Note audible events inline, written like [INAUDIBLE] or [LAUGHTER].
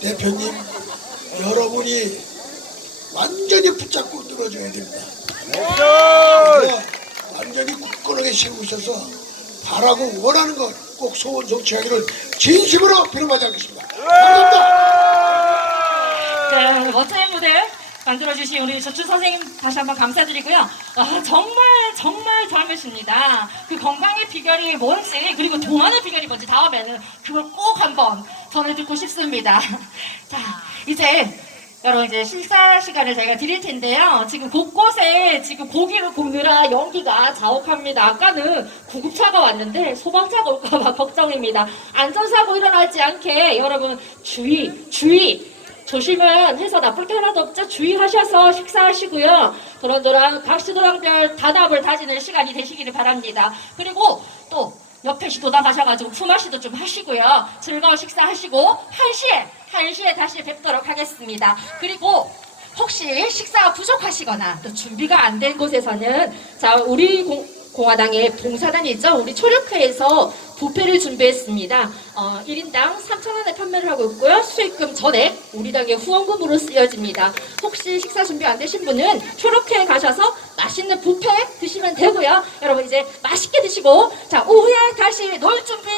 대표님 여러분이 완전히 붙잡고 늘어줘야 됩니다. 그래서 완전히 굳건하게 세우셔서 바라고 원하는 것 꼭 소원 성취하기를 진심으로 빌어하지 않겠습니다. 감사합니다. 네, 멋진 무대 만들어주신 우리 조춘 선생님 다시 한번 감사드리고요. 아, 정말 정말 젊으십니다. 그 건강의 비결이 뭔지 그리고 동안의 비결이 뭔지 다음에는 그걸 꼭 한번 전해 듣고 싶습니다. [LAUGHS] 자, 이제 여러분 이제 식사 시간을 저희가 드릴 텐데요. 지금 곳곳에 지금 고기를 굽느라 연기가 자욱합니다. 아까는 구급차가 왔는데 소방차가 올까봐 [LAUGHS] 걱정입니다. 안전사고 일어나지 않게 여러분 주의 주의 조심은 해서 나쁠 게 하나도 없죠. 주의하셔서 식사하시고요. 도란도란 각시도랑별 단합을 다지는 시간이 되시기를 바랍니다. 그리고 또 옆에 시도 나가셔가지고 품앗이도 좀 하시고요. 즐거운 식사하시고 1시에 1시에 다시 뵙도록 하겠습니다. 그리고 혹시 식사가 부족하시거나 또 준비가 안 된 곳에서는 자 우리 공, 공화당의 봉사단이 있죠. 우리 초력회에서 부페를 준비했습니다. 어, 1인당 3,000원에 판매를 하고 있고요. 수익금 전액 우리 당의 후원금으로 쓰여집니다. 혹시 식사 준비 안 되신 분은 초록회에 가셔서 맛있는 부페 드시면 되고요. 여러분 이제 맛있게 드시고 자 오후에 다시 놀 준비